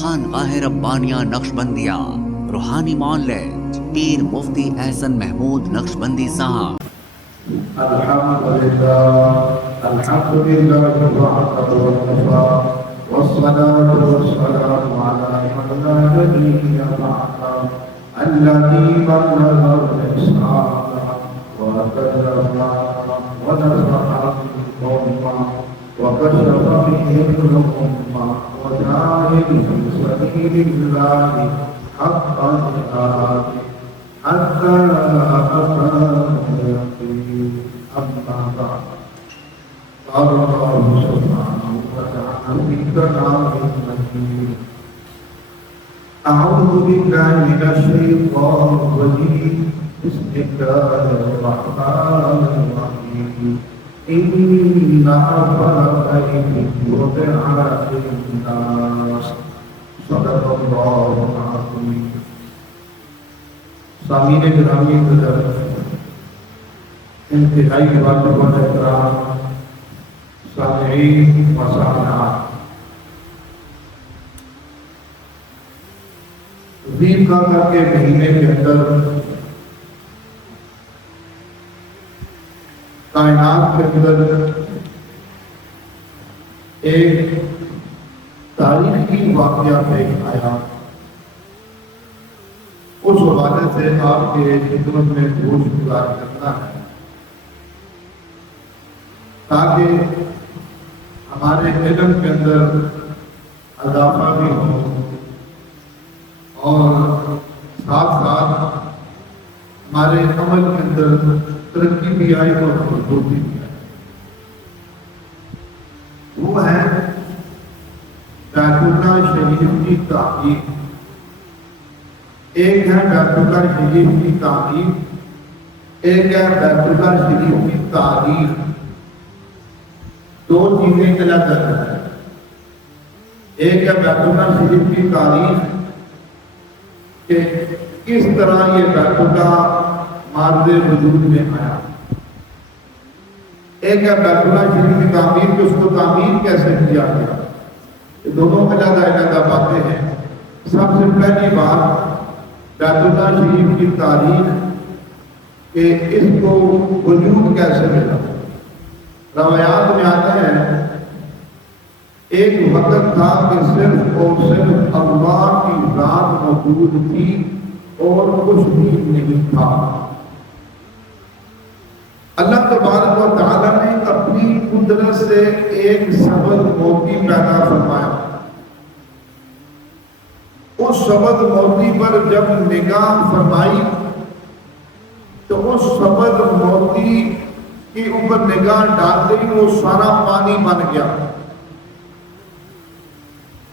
خانقاہ ربانیہ نقشبندیہ روحانی معلم پیر مفتی احسن محمود نقشبندی صاحب۔ الحمدللہ وحدہ وکفیٰ والصلاة والسلام علی من لا نبی بعدہ الذی بلغ الرسالہ وبلغ ونصح الأمة وكشف به الأمة وجاهد في سبيل الله حق جهاده حتى أتاه اليقين. أما بعد، قال الله سبحانه وتعالى في كلامه المجيد: أعوذ بالله من الشيطان الرجيم، بسم الله الرحمن الرحيم. إن أول بيت وضع للناس. صدق الله العظيم. سامعین گرامی قدر، انتہائی واجب و احترام سامعین و سامعات، ذی القعدہ کے مہینے کے اندر کائنات کے اندر ایک تاریخی واقعہ پیش آیا. اس حوالے سے آپ کے خدمت میں گوش گزار کرنا ہے تاکہ ہمارے علم کے اندر اضافہ بھی ہو اور ساتھ ساتھ ہمارے عمل کے اندر ترقی بھی آئی اور مضبوطی بھی آئی. وہ ہے بیت اللہ شریف کی تعمیر. ایک ہے بیت اللہ شریف کی تعمیر، ایک ہے بیت اللہ شریف کی تاریخ. دو چیزیں الگ الگ ہیں. ایک ہے بیت اللہ شریف کی تاریخ کہ کس طرح یہ بیت اللہ مارد وجود میں آیا. ایک ہے بیت اللہ شریف کی تعمیر کہ اس کو تعمیر کیسے کیا گیا. یہ دونوں الگ الگ باتیں ہیں. سب سے پہلی بات بیت اللہ شریف کی تاریخ کہ اس کو وجود کیسے ملا. روایات میں آتے ہیں ایک وقت تھا کہ صرف اور صرف اللہ کی ذات موجود تھی اور کچھ بھی نہیں تھا. اللہ تبارک و تعالیٰ نے اپنی قدرت سے ایک سبز موتی پیدا فرمایا. اس سبز موتی پر جب نگاہ فرمائی تو اس سبز موتی کے اوپر نگاہ ڈالتے ہی وہ سارا پانی بن گیا.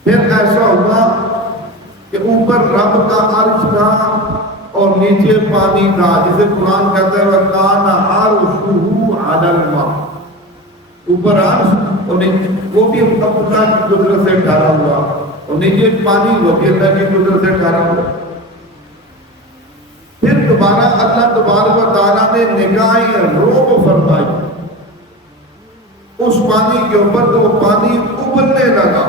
پھر ایسا ہوا کہ اوپر رب کا عرش تھا اور نیچے پانی تھا، جسے قرآن کہتا ہے وَكَانَ عَرْشُهُ عَلَى الْمَاءِ. اوپر عرش اور وہ بھی اللہ کی قدرت سے ڈھالا ہوا اور نیچے پانی وہ بھی اللہ کی قدرت سے ڈھالا ہوا. پھر دوبارہ اللہ تبارک و تعالیٰ نے نگاہ روب فرمائی اس پانی کے اوپر تو وہ پانی ابلنے لگا.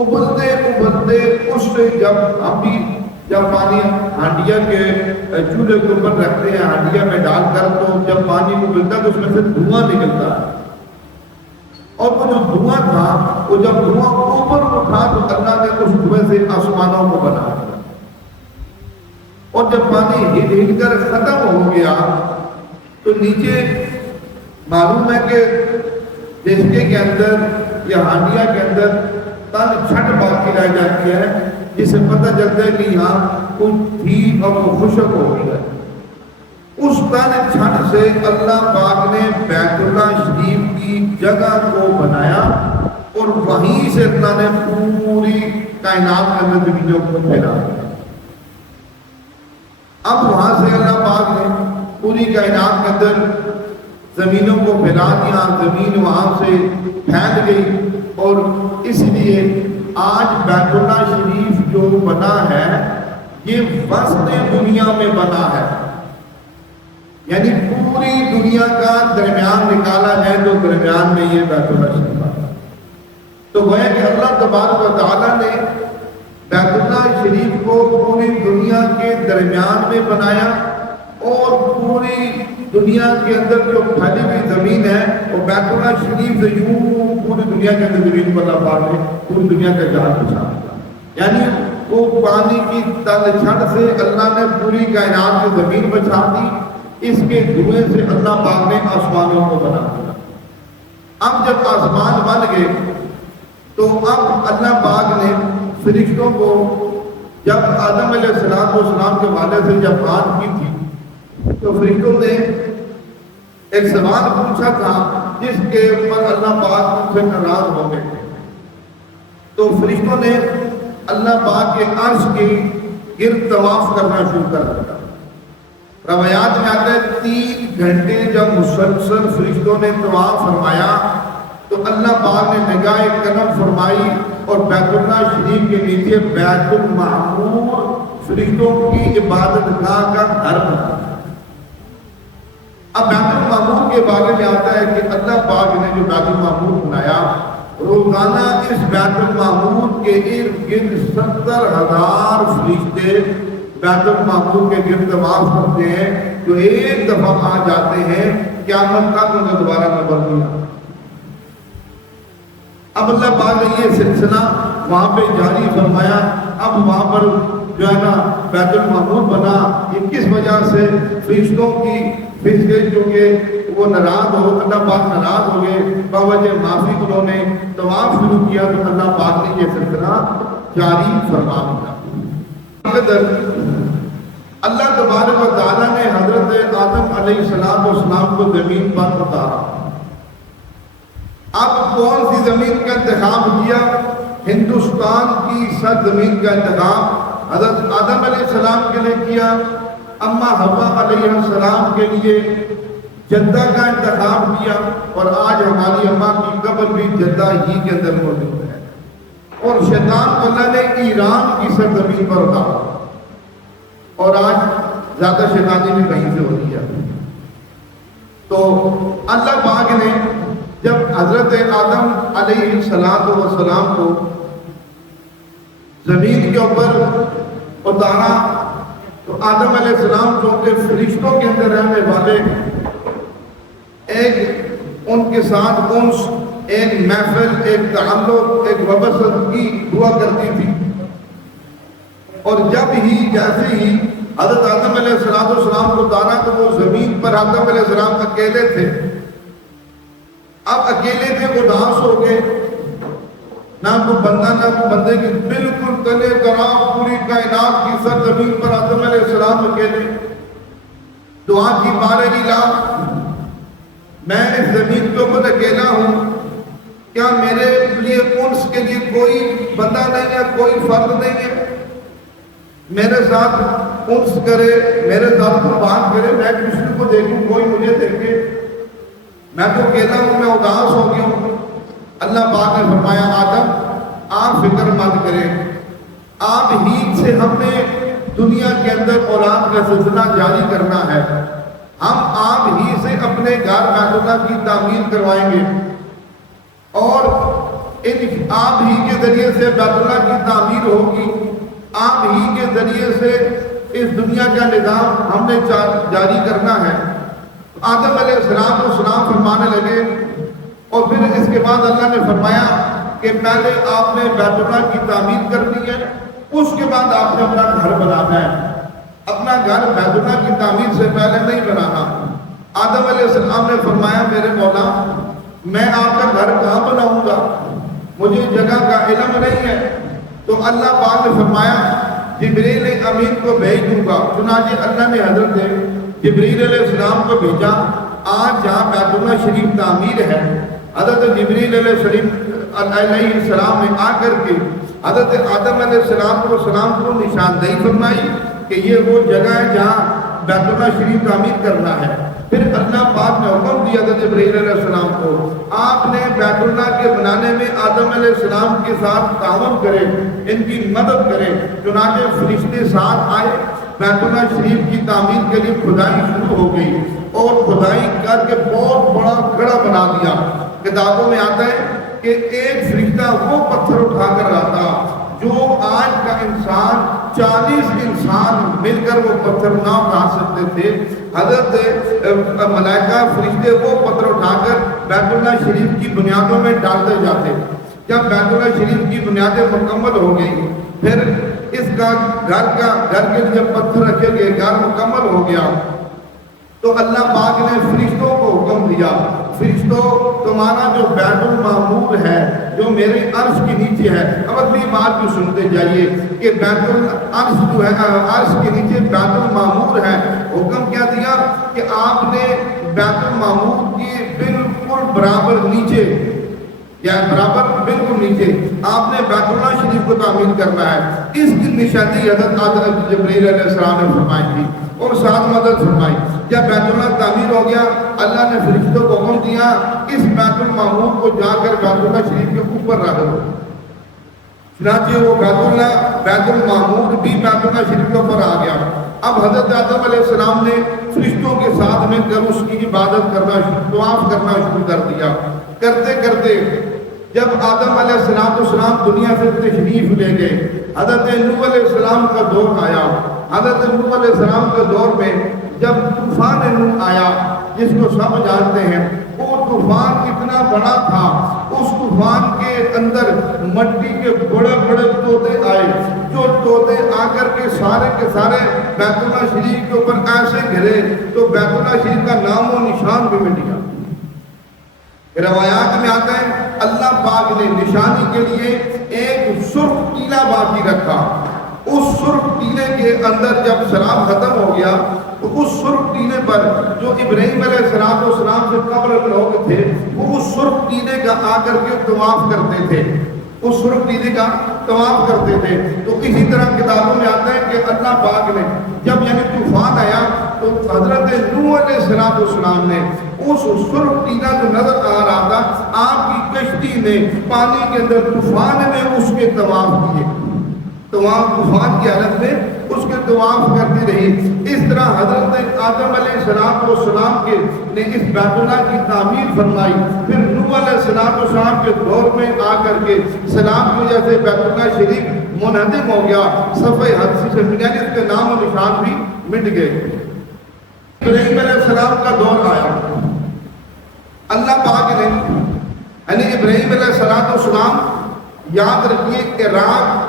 ابلتے ابلتے اس سے جب پانی ہانڈیا کے چولہے کے اوپر رکھتے ہیں ہانڈیا میں ڈال کر تو جب پانی ابلتا ہے تو اس میں سے دھواں نکلتا ہے. اور وہ جو دھواں تھا وہ جب دھواں اوپر اٹھا تو اللہ نے اس دھویں سے آسمانوں کو بنا دیا. اور جب پانی ہل ہل کر ختم ہو گیا تو نیچے معلوم ہے کہ دشکے کے اندر یا ہانڈیا کے اندر تن چھٹ باقی رہ جاتی ہے جس سے پتہ چلتا ہے کہ یہاں کچھ تھی اور وہ خشک ہو گیا. اس تن چھٹ سے اللہ پاک نے بیت اللہ شریف کی جگہ کو بنایا اور وہیں سے اللہ نے پوری کائنات کے اندر زمینوں کو پھیلا دیا. اب وہاں سے اللہ پاک نے پوری کائنات کے اندر زمینوں کو پھیلا دیا. زمین وہاں سے پھیل گئی اور اس لیے آج بیت اللہ شریف جو بنا ہے یہ وسط دنیا میں بنا ہے. یعنی پوری دنیا کا درمیان نکالا ہے تو درمیان میں یہ بیت اللہ شریف ہے. تو گویا کہ اللہ تبارک و تعالیٰ نے کے درمیان میں بنایا، اور پوری دنیا کے اندر جو پھیلی ہوئی زمین ہے وہ بیت اللہ شریف سے یوں پوری دنیا کے اندر زمین پر اللہ پاک نے پوری دنیا کا جہاز بچھا دیا. یعنی وہ پانی کی تل چھڑ سے اللہ نے پوری کائنات کی زمین بچھا دی، اس کے دھوئیں سے اللہ پاک نے آسمانوں کو بنا دیا. اب جب آسمان بن گئے تو اب اللہ پاک نے فرشتوں کو، جب آدم علیہ السلام کے والد سے جب بات کی تھی تو فرشتوں نے ایک سوال پوچھا تھا جس کے اوپر اللہ پاک ان سے ناراض ہو گئے تھے. تو فرشتوں نے اللہ پاک کے عرش کے گرد طواف کرنا شروع کر دیا. روایات میں آتا ہے 3 گھنٹے جب مسلسل فرشتوں نے طواف فرمایا تو اللہ پاک نے نگاہ کرم فرمائی اور بیت اللہ شریف کے نیچے بیت المعمور فرشتوں کی عبادت گاہ کا گھر بنا. اب بیت المعمور کے بارے میں آتا ہے کہ اللہ پاک نے جو بیت المعمور بنایا، روزانہ اس بیت المعمور کے ارد گرد 70,000 فرشتے بیت المعمور کے گرد طواف کرتے ہیں، جو ایک دفعہ آ جاتے ہیں قیامت تک ان کا دوبارہ نہ بنتا. اب اللہ پاک نے یہ سلسلہ وہاں پہ جاری فرمایا. اب وہاں پر جو ہے نا بیت المعمور بنا. یہ کس وجہ سے؟ فرشتوں کی فرشتے چونکہ وہ ناراض ہو، اللہ پاک ناراض ہو گئے، بوجہ معافی انہوں نے طواف شروع کیا تو اللہ پاک نے یہ سلسلہ جاری فرما دیا. اللہ تبارک و تعالیٰ نے حضرت آدم علیہ السلام کو زمین پر اتارا. اب کون سی زمین کا انتخاب کیا؟ ہندوستان کی سرزمین کا انتخاب حضرت آدم علیہ السلام کے لیے کیا. اما حوا علیہ السلام کے لیے جدہ کا انتخاب کیا، اور آج ہماری اماں کی قبر بھی جدہ ہی کے اندر موجود ہے. اور شیطان کو اللہ نے ایران کی سرزمین پر اتارا، اور آج زیادہ شیطانی بھی کہیں سے ہوتی ہے. تو اللہ پاک نے جب حضرت آدم علیہ السلام کو زمین کے اوپر اتارا تو آدم علیہ السلام جو کہ فرشتوں کے اندر رہنے والے، ایک ان کے ساتھ انس، ایک محفل، ایک تعلق، ایک وابستگی ہوا کرتی تھی. اور جب ہی جیسے ہی حضرت آدم علیہ السلام کو اتارا تو وہ زمین پر آدم علیہ السلام اکیلے تھے. اب اکیلے تھے، اداس ہو گئے، نہ کوئی بندہ نہ کوئی بندے کی، بالکل تنے تناؤ پوری کائنات کی سرزمین پر آدم علیہ السلام اکیلے. دعا کی بارے الہ، میں اس زمین کے اوپر اکیلا ہوں، کیا میرے لیے انس کے لیے کوئی بندہ نہیں ہے، کوئی فرد نہیں ہے میرے ساتھ انس کرے، میرے ساتھ بات کرے، میں کسی کو دیکھوں، کوئی مجھے دیکھے، میں تو اکیلا ہوں، میں اداس ہو گیا ہوں. اللہ پاک نے فرمایا آدم آپ فکر مت کریں، آپ ہی سے ہم نے دنیا کے اندر اولاد کا سلسلہ جاری کرنا ہے. ہم آپ ہی سے اپنے گھر بیت اللہ کی تعمیر کروائیں گے، اور آپ ہی کے ذریعے سے بیت اللہ کی تعمیر ہوگی. آپ ہی کے ذریعے سے اس دنیا کا نظام ہم نے جاری کرنا ہے. آدم علیہ السلام فرمانے لگے، اور پھر اس کے بعد اللہ نے فرمایا کہ پہلے آپ نے بیت اللہ کی تعمیر کرنی ہے، اس کے بعد آپ نے اپنا گھر بنانا ہے. اپنا گھر بیت اللہ کی تعمیر سے پہلے نہیں بنانا. آدم علیہ السلام نے فرمایا میرے مولا میں آپ کا گھر کہاں بناؤں گا، مجھے جگہ کا علم نہیں ہے. تو اللہ پاک نے فرمایا جبریل امین کو بھیج دوں گا. چنانچہ اللہ نے حضرت جبریل علیہ السلام کو بھیجا. آج جہاں بیت اللہ شریف تعمیر ہے، حضرت جبریل علیہ السلام نے آ کر کے حضرت آدم علیہ السلام کو نشاندہی فرمائی کہ یہ وہ جگہ ہے جہاں بیت اللہ شریف تعمیر کرنا ہے. پھر اللہ پاک نے حکم دیا تھا جبریل علیہ السلام کو، آپ نے بیت اللہ کے بنانے میں آدم علیہ السلام کے ساتھ تعاون کرے، ان کی مدد کرے. چنانچہ فرشتے ساتھ آئے، بیت اللہ شریف کی تعمیر کے لیے کھدائی شروع ہو گئی، اور کھدائی کر کے بہت بڑا گڑھا بنا دیا. کتابوں میں آتا ہے کہ ایک فرشتہ وہ پتھر اٹھا کر لاتا جو آج کا انسان 40 انسان مل کر وہ پتھر نہ اٹھا سکتے تھے. حضرت ملائکہ فرشتے وہ پتھر اٹھا کر بیت اللہ شریف کی بنیادوں میں ڈالتے جاتے. جب بیت اللہ شریف کی بنیادیں مکمل ہو گئی, پھر اس کا گھر کے لیے جب پتھر رکھے گئے, گھر مکمل ہو گیا, تو اللہ پاک نے فرشتوں کو حکم دیا, فرشتوں تمہارا جو بیت المعمور ہے جو میرے عرش کے نیچے ہے. اب اگلی بات بھی سنتے جائیے کہ بیت العرش جو ہے, عرش کے نیچے بیت المعمور ہے. حکم کیا دیا کہ آپ نے بیت المعمور کے بالکل برابر نیچے, یا برابر بالکل نیچے آپ نے بیت اللہ شریف کو تعمیر کرنا ہے. اس کی نشانی حضرت جبرائیل علیہ السلام نے فرمائی تھی اور ساتھ مدد فرمائی. جب بیت اللہ تعمیر ہو گیا, اللہ نے فرشتوں کو حکم دیا اس بیت المعمور کو جا کر بیت اللہ شریف کے اوپر رکھ دو. چنانچہ وہ بیت المعمور بھی بیت اللہ شریف کے اوپر آ گیا. اب حضرت آدم علیہ السلام نے فرشتوں کے ساتھ مل کر اس کی عبادت کرنا, طواف کرنا شروع کر دیا. کرتے کرتے جب آدم علیہ السلام دنیا سے تشریف لے گئے, حضرت نوح علیہ السلام کا دور آیا. حضرت نوح علیہ السلام کے دور میں جب طوفان نوح آیا, جس کو سب جانتے ہیں, وہ طوفان اتنا بڑا تھا, اس طوفان کے اندر مٹی کے بڑے بڑے طوطے آئے, جو طوطے آ کر کے سارے بیت اللہ شریف کے اوپر ایسے گرے تو بیت اللہ شریف کا نام و نشان بھی مٹ گیا. روایات میں آتا ہے اللہ پاک نے نشانی کے لیے ایک سرخ ٹیلا باقی رکھا. اس سرخ ٹیلے کے اندر جب سلام ختم ہو گیا تو اس سرخ ٹیلے پر جو ابراہیم علیہ السلام سے قبل لوگ تھے, وہ اس سرخ ٹیلے کا آ کر کے طواف کرتے تھے, اس سرخ ٹیلے کا طواف کرتے تھے. تو اسی طرح کتابوں میں آتا ہے کہ اللہ پاک نے جب یعنی طوفان آیا تو حضرت نوح علیہ السلام نے اس سرخ ٹیلا جو نظر آ رہا تھا, آپ کی کشتی نے پانی کے اندر طوفان میں اس کے طواف کیے. طوفان کی حالت میں اس کے طواف کرتی رہی. اس طرح حضرت آدم علیہ السلام کے نے اس بیت اللہ کی تعمیر فرمائی. پھر نوح علیہ السلام کے دور میں آ کر کے سلام کی وجہ سے بیت اللہ شریف منہدم ہو گیا, صفحہ حدیث سے یعنی اس کے نام و نشان بھی مٹ گئے. ابراہیم علیہ السلام کا دور آیا. اللہ پاک نے یعنی ابراہیم علیہ السلام, یاد رکھیے عراق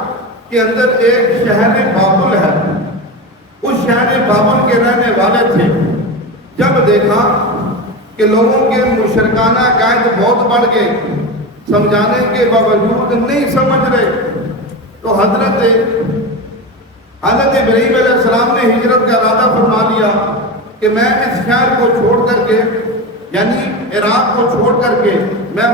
کے اندر ایک شہر بابل ہے, اس شہر بابل کے رہنے والے تھے. جب دیکھا کہ لوگوں کے مشرکانہ عقائد بہت بڑھ گئے, سمجھانے کے باوجود نہیں سمجھ رہے, تو حضرت ابراہیم علیہ السلام نے ہجرت کا ارادہ فرما لیا کہ میں اس شہر کو چھوڑ کر کے یعنی عراق کو چھوڑ کر کے میں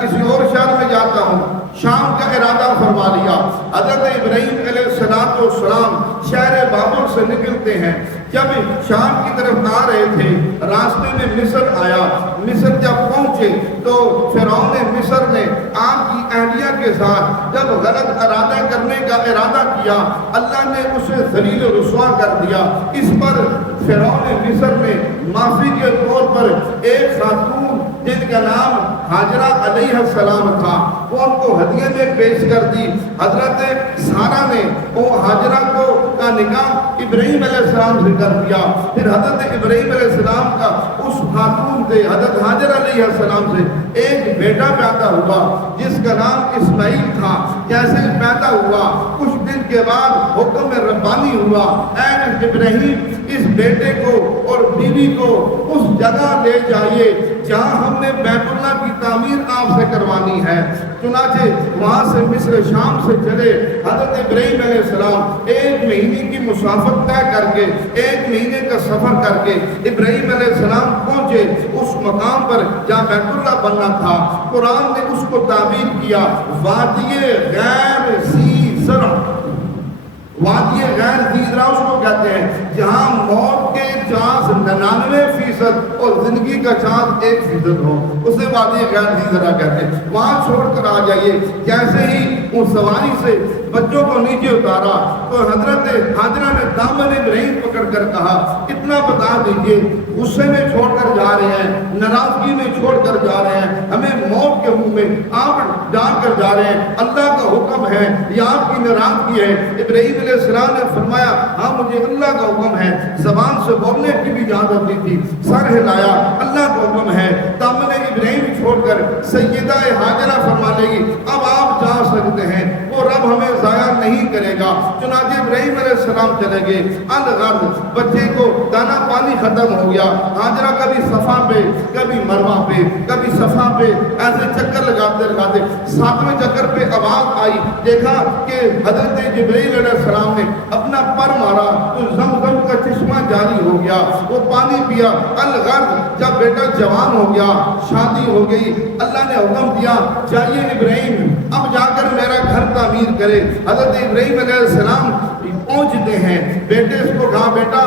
کسی اور شہر میں جاتا ہوں. شام کا ارادہ فرما لیا. حضرت ابراہیم علیہ السلام شہر بابل سے نکلتے ہیں. جب شام کی طرف آ رہے تھے, راستے میں مصر آیا. مصر جب پہنچے تو فرعون مصر نے آپ کی اہلیہ کے ساتھ جب غلط ارادہ کرنے کا ارادہ کیا, اللہ نے اسے ذلیل و رسوا کر دیا. اس پر فرعون مصر نے معافی کے طور پر ایک خاتون جن کا نام ہاجرہ علیہ السلام تھا, وہ ان کو ہدیے میں پیش کر دی. حضرت سارہ نے وہ ہاجرہ کو کا نکاح ابراہیم علیہ السلام سے کر دیا. پھر حضرت ابراہیم علیہ السلام کا اس خاتون سے حضرت ہاجرہ علیہ السلام سے ایک بیٹا پیدا ہوا جس کا نام اسماعیل تھا. جیسے پیدا ہوا کچھ دن کے بعد حکم ربانی ہوا, اے ابراہیم اس بیٹے کو اور بیوی کو اس جگہ لے جائیے جہاں ہم نے بیت اللہ کی تعمیر آپ سے کروانی ہے. چنانچہ وہاں سے مصر شام سے چلے. حضرت ابراہیم علیہ السلام 1 مہینے کی مسافت طے کر کے 1 مہینے کا سفر کر کے ابراہیم علیہ السلام پہنچے اس مقام پر جہاں بیت اللہ بننا تھا. قرآن نے اس کو تعبیر کیا وادی غیر ذی زرع. وادی غیر ذی زرع اس کو کہتے ہیں جہاں موت موت کے چانس 99% اور زندگی کا چانس 1% ہو، اسے وادی غیر ذی ذرا کہتے ہیں۔ وہاں چھوڑ کر آ جائیے۔ جیسے ہی اس سواری سے بچوں کو نیچے اتارا تو حضرت حاجرہ نے دامن ابراہیم پکڑ کر کہا اتنا بتا دیجئے، غصے میں چھوڑ کر جا رہے ہیں، ناراضگی میں چھوڑ کر جا رہے ہیں، ہمیں موت کے منہ میں آنکھ ڈال کر جا رہے ہیں، اللہ کا حکم ہے یا آپ کی ناراضگی ہے؟ ابراہیم علیہ السلام نے فرمایا ہاں مجھے اللہ کا حکم ہے، زبان سے بولنے کی بھی اجازت نہیں تھی، سر ہلایا، اللہ کا حکم ہے۔ دامن ابراہیم چھوڑ کر سیدہ حاجرہ فرما لے گی اب آپ جا سکتے ہیں، وہ رب ہمیں ضائع نہیں کرے گا۔ چنانچہ ابراہیم علیہ السلام چلے گئے۔ الغرض بچے کو دانا پانی ختم ہو گیا، حاجرہ کبھی صفا پہ کبھی مروہ پہ کبھی صفا پہ ایسے چکر لگاتے لگاتے 7ویں چکر پہ آواز آئی، دیکھا کہ حضرت جبرائیل علیہ السلام نے اپنا پر مارا تو زمزم کا چشمہ جاری ہو گیا، وہ پانی پیا۔ الغرض جب بیٹا جوان ہو گیا، شادی ہو گئی، اللہ نے حکم دیا جائیے ابراہیم اب جا کر میرا گھر تعمیر کرے۔ حضرت ابراہیم علیہ السلام پہنچتے ہیں، بیٹے اس کو کہا بیٹا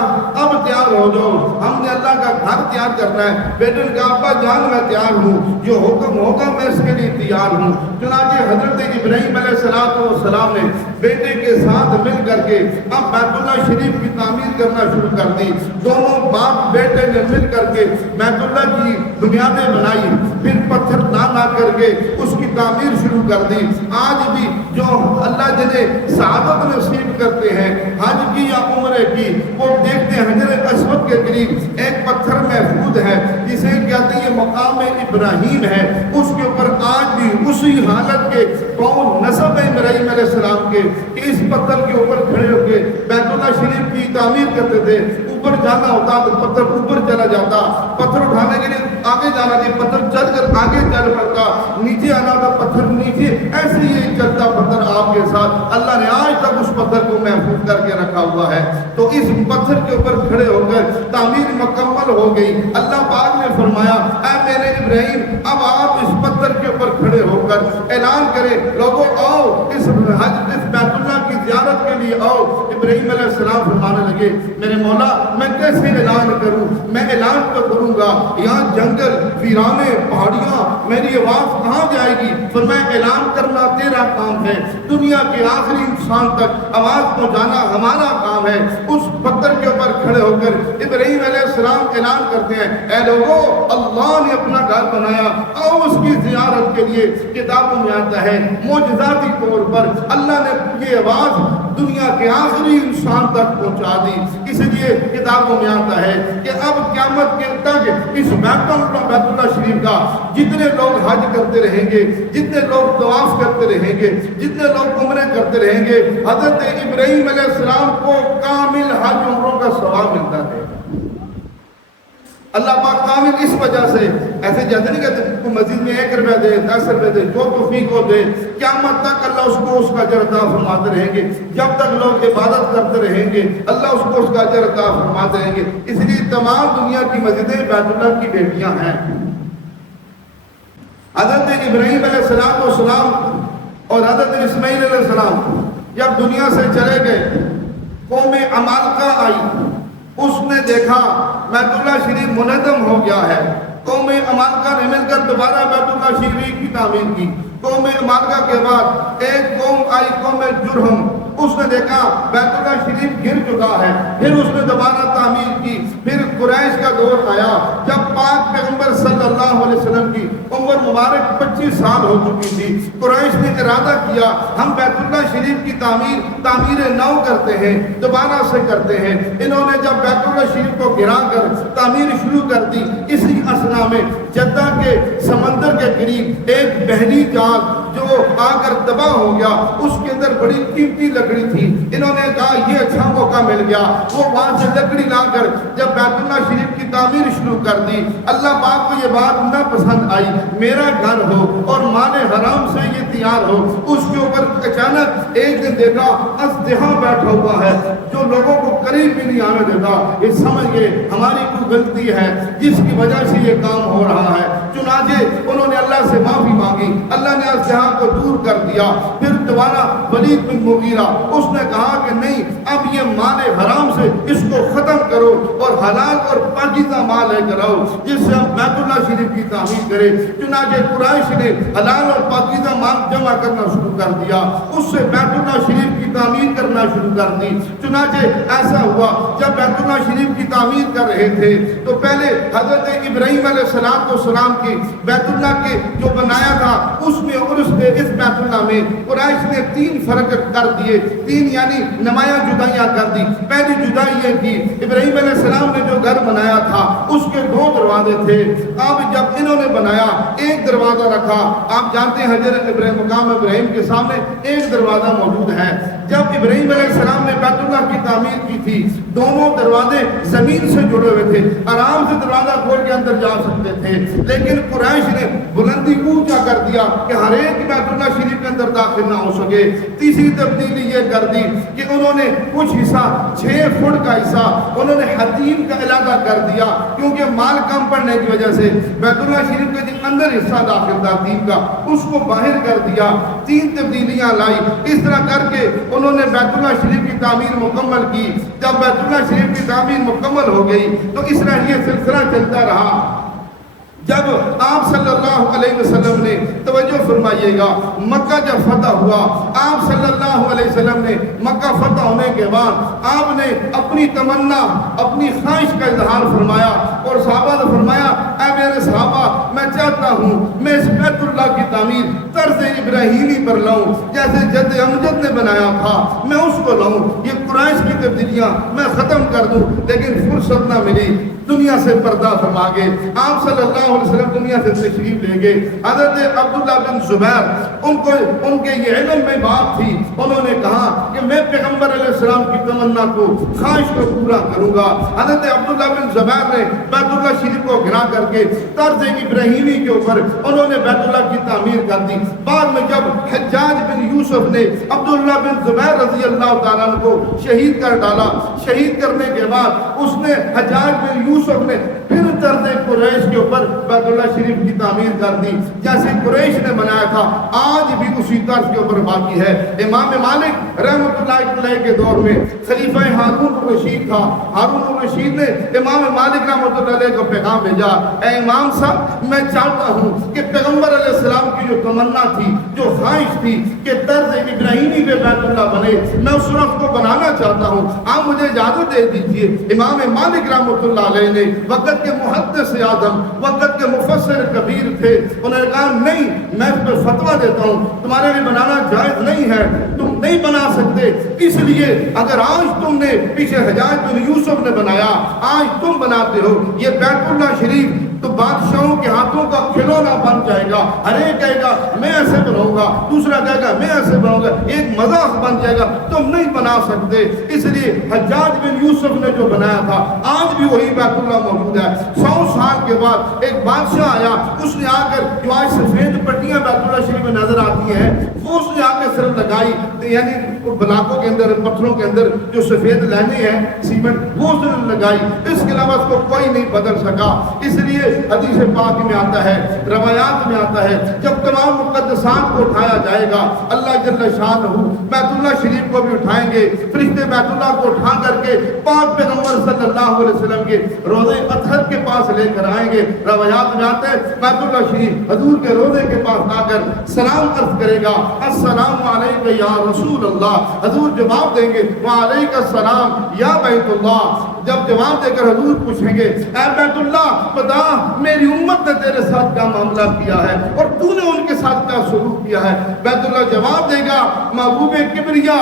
اب تیار ہو جاؤ، ہم نے اللہ کا گھر تیار کرنا ہے۔ بیٹے نے کہا ابا جان میں تیار ہوں، جو حکم ہوگا میں اس کے لیے تیار ہوں۔ چنانچہ حضرت ابراہیم علیہ السلام نے بیٹے کے ساتھ مل کر کے اب بیت اللہ شریف کی تعمیر کرنا شروع کر دی۔ دونوں باپ بیٹے نے مل کر کے بیت اللہ کی بنیادیں بنائی، پھر پتھر لا کر کے اس کی تعمیر شروع کر دی۔ آج بھی جو اللہ جنہیں سعادت نصیب کرتے ہیں حج کی یا عمرے کی، وہ دیکھتے ہیں حجر اسود کے قریب ایک پتھر محفوظ ہے جسے کہتے ہیں یہ مقام ابراہیم ہے، اس کے اوپر آج بھی اسی حالت کے پاؤں نصب ہے ابراہیم علیہ السلام کے، کہ اس پتھر کے اوپر کھڑے ہو کے بیت اللہ شریف کی تعمیر کرتے تھے۔ اوپر جانا ہوتا تو پتھر اوپر چلا جاتا، پتھر اٹھانے کے لیے آگے جانا تھی، پتھر چل کر آگے چل پڑتا، نیچے آنا تھا پتھر نیچے، ایسے ہی چلتا پتھر آپ کے ساتھ۔ اللہ نے آج تک اس پتھر کو محفوظ کر کے رکھا ہوا ہے۔ تو اس پتھر کے اوپر کھڑے ہو کر تعمیر مکمل ہو گئی۔ اللہ پاک نے فرمایا اے میرے ابراہیم اب آپ اس پتھر کے اوپر کھڑے ہو کر اعلان کریں لوگوں آؤ اس حج اس بیت اللہ کی زیارت کے لیے آؤ۔ ابراہیم علیہ السلام فرمانے لگے میرے مولا میں کیسے اعلان کروں؟ میں اعلان تو کروں گا، یہاں جنگل ویرانے پہاڑیاں، میری آواز کہاں جائے گی؟ فرمایا اعلان کرنا تیرا کام ہے، دنیا کے آخری انسان تک آواز پہنچانا ہمارا کام ہے۔ اس پتھر کے اوپر کھڑے ہو کر ابراہیم علیہ السلام اعلان کرتے ہیں اے لوگو اللہ نے اپنا گھر بنایا، آؤ اس کی زیارت کے لیے۔ کتابوں میں آتا ہے معجزاتی طور پر اللہ نے یہ آواز دنیا کے آخری انسان تک پہنچا دی۔ اس لیے کتابوں میں آتا ہے کہ اب قیامت کے تک اس بیت اللہ شریف کا جتنے لوگ حج کرتے رہیں گے، جتنے لوگ طواف کرتے رہیں گے، جتنے لوگ عمرے کرتے رہیں گے، حضرت ابراہیم علیہ السلام کو کامل حج عمروں کا ثواب ملتا ہے۔ اللہ پاک کامل اس وجہ سے ایسے جیسے نہیں کہتے مسجد میں 1 روپے دے 10 روپے دے جو توفیق ہو دے، قیامت تک اللہ اس کو اس کا اجر عطا فرماتے رہیں گے۔ جب تک لوگ عبادت کرتے رہیں گے اللہ اس کو اس کا اجر عطا فرماتے رہیں گے۔ اس لیے تمام دنیا کی مسجدیں بیت اللہ کی بیٹیاں ہیں۔ حضرت ابراہیم علیہ السلام اور حضرت اسماعیل علیہ السلام جب دنیا سے چلے گئے، قوم عمالقہ آئی، اس نے دیکھا بیت اللہ شریف منہدم ہو گیا ہے۔ قوم عمالقہ نے مل کر دوبارہ بیت اللہ شریف کی تعمیر کی۔ قوم عمالقہ کے بعد ایک قوم آئی، قوم جرہم، اس نے دیکھا بیت اللہ شریف گر چکا ہے، پھر اس نے دوبارہ تعمیر کی۔ پھر قریش کا دور آیا جب پاک پیغمبر صلی اللہ علیہ وسلم کی عمر مبارک 25 سال ہو چکی تھی۔ قریش نے ارادہ کیا ہم بیت اللہ شریف کی تعمیر نو کرتے ہیں، دوبارہ سے کرتے ہیں۔ انہوں نے جب بیت اللہ شریف کو گرا کر تعمیر شروع کر دی، اسی اثنا میں جدہ کے سمندر کے قریب ایک بحری جہاز جو آ کر تباہ ہو گیا، اس کے اندر بڑی قیمتی لکڑی تھی۔ انہوں نے کہا یہ اچھا موقع مل گیا، وہ وہاں سے لکڑی لا کر جب بیت اللہ شریف کی تعمیر شروع کر دی۔ اللہ پاک کو یہ بات نہ پسند آئی، میرا گھر ہو اور مال حرام سے یہ تیار ہو۔ اس کے اوپر اچانک ایک دن دیکھا اژدہا بیٹھا ہوا ہے جو لوگوں کو قریب بھی نہیں آنے دیتا۔ یہ سمجھ گئے ہماری کوئی غلطی ہے جس کی وجہ سے یہ کام ہو رہا ہے۔ چنانچہ انہوں نے اللہ سے معافی مانگی، اللہ نے اسلحہ کو دور کر دیا۔ پھر دوبارہ ولید بن مغیرہ اس نے کہا کہ نہیں، اب یہ مال حرام سے اس کو ختم کرو اور حلال اور پاکیزہ مال لے کر آؤ جس سے ہم بیت اللہ شریف کی تعمیر کریں۔ چنانچہ قریش نے حلال اور پاکیزہ مال جمع کرنا شروع کر دیا، اس سے بیت اللہ شریف کی تعمیر کرنا شروع کر دی۔ چنانچہ ایسا ہوا جب بیت اللہ شریف کی تعمیر کر رہے تھے تو پہلے حضرت ابراہیم علیہ السلام کی بیت اللہ کے جو بنایا تھا اس میں اور اس بیت اللہ میں قریش نے 3 فرق کر دیے، 3 یعنی نمایاں جدائیاں کر دی۔ پہلی جدائی یہ کی، ابراہیم علیہ السلام نے جو گھر بنایا تھا اس کے 2 دروازے تھے، اب جب انہوں نے بنایا ایک دروازہ رکھا۔ آپ جانتے ہیں حضرت مقام ابراہیم کے سامنے ایک دروازہ موجود ہے۔ جب ابراہیم علیہ السلام نے بیت اللہ کی تعمیر کی تھی، دونوں دروازے زمین سے جڑے ہوئے تھے، آرام سے دروازہ کھول کے اندر جا سکتے تھے، لیکن قریش نے بلندی اونچا کر دیا کہ ہر ایک بیت اللہ شریف کے اندر داخل نہ ہو سکے۔ تیسری تبدیلی یہ کر دی کہ انہوں نے کچھ حصہ 6 فٹ کا حصہ انہوں نے حتیم کا علاقہ کر دیا، کیونکہ مال کم پڑنے کی وجہ سے بیت اللہ شریف کے اندر حصہ داخل تھا حتیم کا، اس کو باہر کر دیا۔ 3 تبدیلیاں لائی۔ اس طرح کر کے انہوں نے بیت اللہ شریف کی تعمیر مکمل کی۔ جب بیت اللہ شریف کی تعمیر مکمل ہو گئی تو اس طرح یہ سلسلہ چلتا رہا۔ جب آپ صلی اللہ علیہ وسلم نے توجہ فرمائیے گا، مکہ جب فتح ہوا، آپ صلی اللہ علیہ وسلم نے مکہ فتح ہونے کے بعد آپ نے اپنی تمنا، اپنی خواہش کا اظہار فرمایا اور صحابہ نے فرمایا، اے میرے صحابہ، میں چاہتا ہوں میں اس بیت اللہ کی تعمیر طرز ابراہیمی پر لاؤں، جیسے جد امجد نے بنایا تھا میں اس کو لاؤں، یہ قریش کی تبدیلیاں میں ختم کر دوں، لیکن فرصت نہ ملی، دنیا سے پردہ فرما گئے۔ آپ صلی اللہ علیہ وسلم دنیا سے تشریف لے گئے۔ حضرت عبداللہ بن زبیر ان کے یہ علم میں بات تھی، انہوں نے کہا کہ میں پیغمبر علیہ السلام کی تمنا کو، خواہش کو پورا کروں گا۔ حضرت عبداللہ بن زبیر نے بیت اللہ شریف کو گھرا کر کے طرز ابراہیمی کے اوپر انہوں نے بیت اللہ کی تعمیر کر دی۔ بعد میں جب حجاج بن یوسف نے عبداللہ بن زبیر رضی اللہ تعالیٰ عنہ کو شہید کر ڈالا، شہید کرنے کے بعد اس نے حجاج بن یوسف نے پھر طرز قریش کے اوپر بیت اللہ شریف کی تعمیر کر دی، جیسے قریش نے بنایا تھا آج بھی اسی طرز کے اوپر باقی ہے۔ امام مالک رحمۃ اللہ علیہ کے دور میں خلیفہ ہارون الرشید تھا، ہارون الرشید نے امام مالک رحمۃ اللہ علیہ کو پیغام بھیجا، اے امام صاحب، میں چاہتا ہوں کہ پیغمبر علیہ السلام کی جو تمنا تھی، جو خواہش تھی کہ طرز ابراہیمی پہ بیت اللہ بنے، میں اس وقت کو بنانا چاہتا ہوں، آپ مجھے اجازت دے دیجیے۔ امام مالک رحمۃ اللہ علیہ نے وقت کے محدث اعظم، وقت کے مفسر کبیر تھے، انہوں نے کہا نہیں، میں اس پہ فتویٰ دیتا ہوں، تمہارے لیے بنانا جائز نہیں ہے، تم نہیں بنا سکتے، اس لیے اگر آج تم نے پیچھے حجاج بن یوسف نے بنایا، آج تم بناتے ہو، یہ بیت اللہ شریف تو بادشاہوں کے ہاتھوں کا کھلونا بن جائے گا، ہر ایک کہے گا میں ایسے بناؤں گا، دوسرا کہے گا میں ایسے بناؤں گا، ایک مذاق بن جائے گا، تم نہیں بنا سکتے۔ اس لیے حجاج بن یوسف نے جو بنایا تھا آج بھی وہی بیت اللہ موجود ہے۔ 100 سال کے بعد ایک بادشاہ آیا، اس نے آ کر جو آج سفید پٹیاں بیت اللہ شریف میں نظر آتی ہیں وہ اس نے آ کے صرف لگائی، یعنی بلاکوں کے اندر، پتھروں کے اندر جو سفید لائنیں ہیں سیمنٹ، وہ اس نے لگائی، اس کے علاوہ اس کو کوئی نہیں بدل سکا۔ اس لیے حدیث پاک میں آتا ہے، روایات میں آتا ہے، جب تمام مقدسات کو اٹھایا جائے گا، اللہ جل شانہ بیت اللہ شریف کو بھی اٹھائیں گے، فرشتے بیت اللہ کو اٹھا کر کے پاک پیغمبر صلی اللہ علیہ وسلم کے روضے اطہر کے پاس لے کر آئیں گے۔ روایات میں آتا ہے بیت اللہ شریف حضور کے روضے کے پاس آ کر سلام عرض کرے گا، السلام علیکم یا رسول اللہ، حضور جواب دیں گے وعلیکم السلام یا بیت اللہ۔ جب جواب دے کر حضور پوچھیں گے اے بیت اللہ بتا میری امت نے تیرے ساتھ کیا معاملہ کیا ہے اور تو نے ان کے ساتھ کیا سلوک کیا ہے، بیت اللہ جواب دے گا محبوب کبریا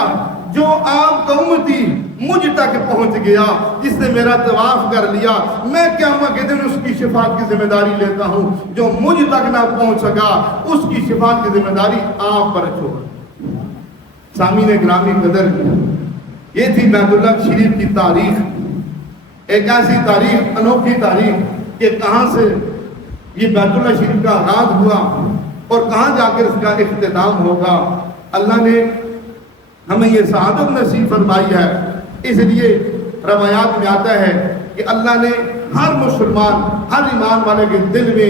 جو آپ کا امتی مجھ تک پہنچ گیا، جس نے میرا طواف کر لیا، میں قیامت کے دن اس کی شفاعت کی ذمہ داری لیتا ہوں، جو مجھ تک نہ پہنچ سکا اس کی شفاعت کی ذمہ داری آپ پر چھوڑ۔ سامعین گرامی قدر، یہ تھی بیت اللہ شریف کی تاریخ، ایک ایسی تاریخ، انوکھی تاریخ کہ کہاں سے یہ بیت اللہ شریف کا آغاز ہوا اور کہاں جا کر اس کا اختتام ہوگا۔ اللہ نے ہمیں یہ سعادت نصیب فرمائی ہے، اس لیے روایات میں آتا ہے کہ اللہ نے ہر مسلمان، ہر ایمان والے کے دل میں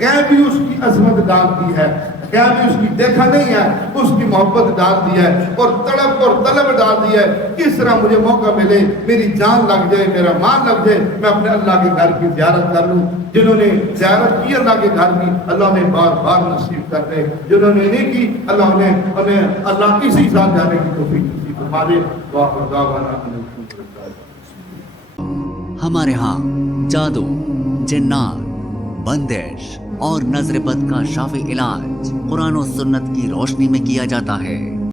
غیب بھی اس کی عظمت ڈال دی ہے، غیب بھی اس کی دیکھا نہیں ہے، اس کی محبت ڈال دی ہے اور تڑپ اور طلب ڈال دی ہے، کس طرح مجھے موقع ملے، میری جان لگ جائے، میرا مال لگ جائے، میں اپنے اللہ کے گھر کی زیارت کر لوں۔ جنہوں نے زیارت کی اللہ کے گھر کی، اللہ نے بار بار نصیب کر دے، جنہوں نے نہیں کی انہیں اللہ اسی سال جانے کی توفیق نصیب فرما دے۔ وآخر دعوانا ان الحمد للہ۔ ہمارے ہاں جادو، جنات، بندش اور نظر بد کا شافی علاج قرآن و سنت کی روشنی میں کیا جاتا ہے۔